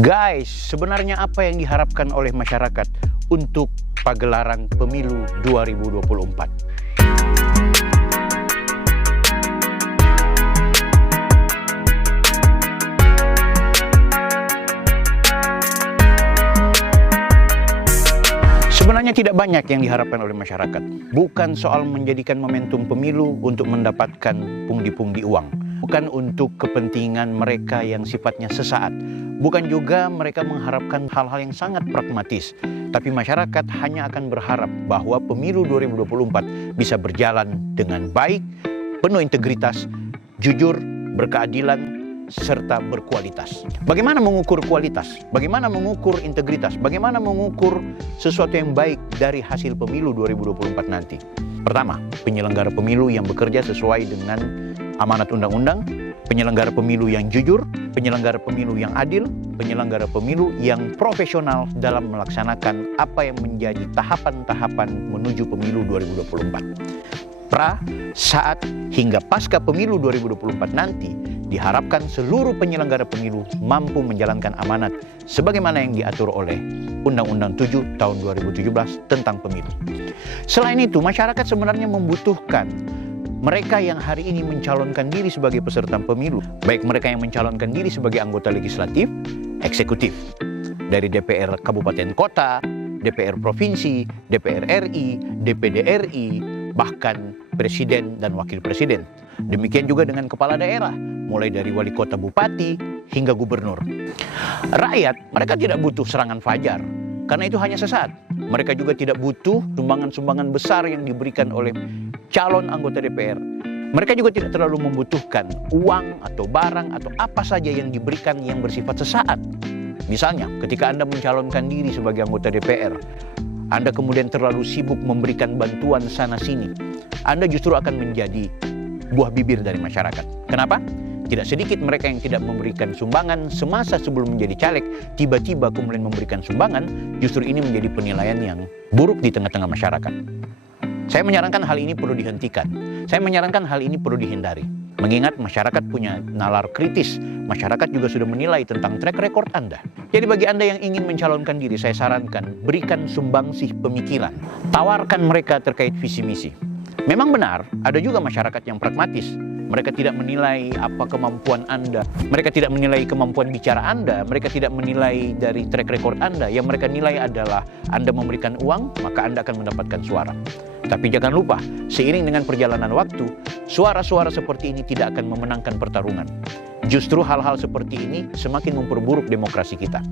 Guys, sebenarnya apa yang diharapkan oleh masyarakat untuk pagelaran pemilu 2024? Sebenarnya tidak banyak yang diharapkan oleh masyarakat. Bukan soal menjadikan momentum pemilu untuk mendapatkan pundi-pundi uang. Bukan untuk kepentingan mereka yang sifatnya sesaat. Bukan juga mereka mengharapkan hal-hal yang sangat pragmatis. Tapi masyarakat hanya akan berharap bahwa pemilu 2024 bisa berjalan dengan baik, penuh integritas, jujur, berkeadilan, serta berkualitas. Bagaimana mengukur kualitas? Bagaimana mengukur integritas? Bagaimana mengukur sesuatu yang baik dari hasil pemilu 2024 nanti? Pertama, penyelenggara pemilu yang bekerja sesuai dengan amanat undang-undang, penyelenggara pemilu yang jujur, penyelenggara pemilu yang adil, penyelenggara pemilu yang profesional dalam melaksanakan apa yang menjadi tahapan-tahapan menuju pemilu 2024. Pra, saat, hingga pasca pemilu 2024 nanti, diharapkan seluruh penyelenggara pemilu mampu menjalankan amanat sebagaimana yang diatur oleh Undang-Undang 7 tahun 2017 tentang pemilu. Selain itu, masyarakat sebenarnya membutuhkan mereka yang hari ini mencalonkan diri sebagai peserta pemilu, baik mereka yang mencalonkan diri sebagai anggota legislatif, eksekutif, dari DPR Kabupaten Kota, DPR Provinsi, DPR RI, DPD RI, bahkan Presiden dan Wakil Presiden. Demikian juga dengan kepala daerah, mulai dari wali kota, bupati, hingga gubernur. Rakyat, mereka tidak butuh serangan fajar, karena itu hanya sesaat. Mereka juga tidak butuh sumbangan-sumbangan besar yang diberikan oleh calon anggota DPR. Mereka juga tidak terlalu membutuhkan uang atau barang atau apa saja yang diberikan yang bersifat sesaat. Misalnya, ketika Anda mencalonkan diri sebagai anggota DPR, Anda kemudian terlalu sibuk memberikan bantuan sana-sini, Anda justru akan menjadi buah bibir dari masyarakat. Kenapa? Tidak sedikit mereka yang tidak memberikan sumbangan semasa sebelum menjadi caleg, tiba-tiba kemudian memberikan sumbangan, justru ini menjadi penilaian yang buruk di tengah-tengah masyarakat. Saya menyarankan hal ini perlu dihentikan. Saya menyarankan hal ini perlu dihindari. Mengingat masyarakat punya nalar kritis, masyarakat juga sudah menilai tentang track record Anda. Jadi bagi Anda yang ingin mencalonkan diri, saya sarankan berikan sumbangsih pemikiran. Tawarkan mereka terkait visi misi. Memang benar, ada juga masyarakat yang pragmatis. Mereka tidak menilai apa kemampuan Anda. Mereka tidak menilai kemampuan bicara Anda. Mereka tidak menilai dari track record Anda. Yang mereka nilai adalah Anda memberikan uang, maka Anda akan mendapatkan suara. Tapi jangan lupa, seiring dengan perjalanan waktu, suara-suara seperti ini tidak akan memenangkan pertarungan. Justru hal-hal seperti ini semakin memperburuk demokrasi kita.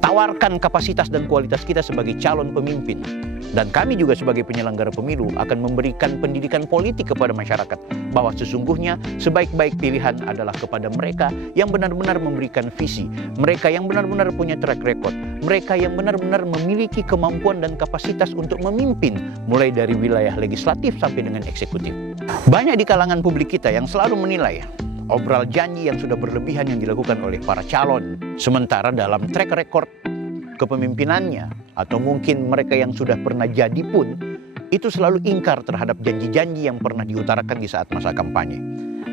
Tawarkan kapasitas dan kualitas kita sebagai calon pemimpin. Dan kami juga sebagai penyelenggara pemilu akan memberikan pendidikan politik kepada masyarakat bahwa sesungguhnya sebaik-baik pilihan adalah kepada mereka yang benar-benar memberikan visi, mereka yang benar-benar punya track record, mereka yang benar-benar memiliki kemampuan dan kapasitas untuk memimpin mulai dari wilayah legislatif sampai dengan eksekutif. Banyak di kalangan publik kita yang selalu menilai obral janji yang sudah berlebihan yang dilakukan oleh para calon, sementara dalam track record kepemimpinannya atau mungkin mereka yang sudah pernah jadi pun itu selalu ingkar terhadap janji-janji yang pernah diutarakan di saat masa kampanye.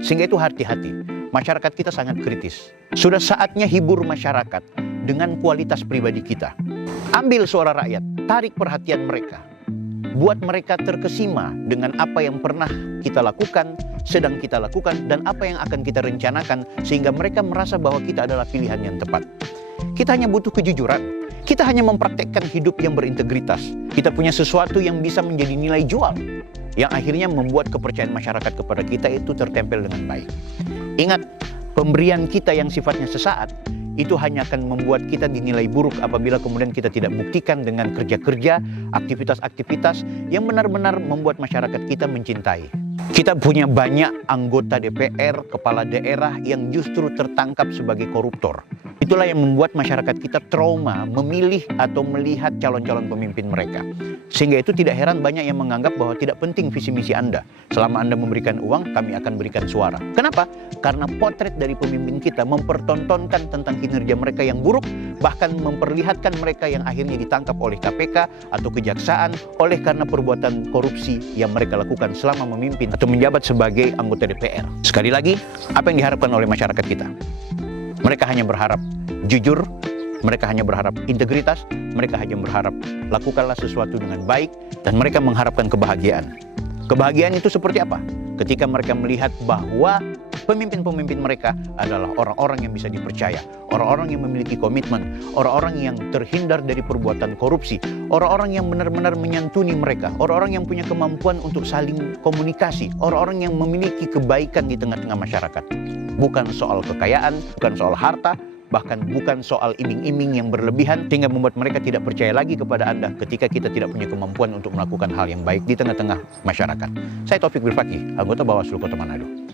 Sehingga itu hati-hati, masyarakat kita sangat kritis. Sudah saatnya hibur masyarakat dengan kualitas pribadi kita. Ambil suara rakyat, tarik perhatian mereka. Buat mereka terkesima dengan apa yang pernah kita lakukan, sedang kita lakukan, dan apa yang akan kita rencanakan sehingga mereka merasa bahwa kita adalah pilihan yang tepat. Kita hanya butuh kejujuran. Kita hanya mempraktekkan hidup yang berintegritas. Kita punya sesuatu yang bisa menjadi nilai jual, yang akhirnya membuat kepercayaan masyarakat kepada kita itu tertempel dengan baik. Ingat, pemberian kita yang sifatnya sesaat, itu hanya akan membuat kita dinilai buruk apabila kemudian kita tidak buktikan dengan kerja-kerja, aktivitas-aktivitas yang benar-benar membuat masyarakat kita mencintai. Kita punya banyak anggota DPR, kepala daerah yang justru tertangkap sebagai koruptor. Itulah yang membuat masyarakat kita trauma memilih atau melihat calon-calon pemimpin mereka. Sehingga itu tidak heran banyak yang menganggap bahwa tidak penting visi misi Anda. Selama Anda memberikan uang, kami akan berikan suara. Kenapa? Karena potret dari pemimpin kita mempertontonkan tentang kinerja mereka yang buruk, bahkan memperlihatkan mereka yang akhirnya ditangkap oleh KPK atau kejaksaan oleh karena perbuatan korupsi yang mereka lakukan selama memimpin atau menjabat sebagai anggota DPR. Sekali lagi, apa yang diharapkan oleh masyarakat kita? Mereka hanya berharap jujur, mereka hanya berharap integritas, mereka hanya berharap lakukanlah sesuatu dengan baik, dan mereka mengharapkan kebahagiaan. Kebahagiaan itu seperti apa? Ketika mereka melihat bahwa pemimpin-pemimpin mereka adalah orang-orang yang bisa dipercaya, orang-orang yang memiliki komitmen, orang-orang yang terhindar dari perbuatan korupsi, orang-orang yang benar-benar menyantuni mereka, orang-orang yang punya kemampuan untuk saling komunikasi, orang-orang yang memiliki kebaikan di tengah-tengah masyarakat. Bukan soal kekayaan, bukan soal harta, bahkan bukan soal iming-iming yang berlebihan sehingga membuat mereka tidak percaya lagi kepada Anda ketika kita tidak punya kemampuan untuk melakukan hal yang baik di tengah-tengah masyarakat. Saya Taufik Birfaki, anggota Bawaslu Kota Manado.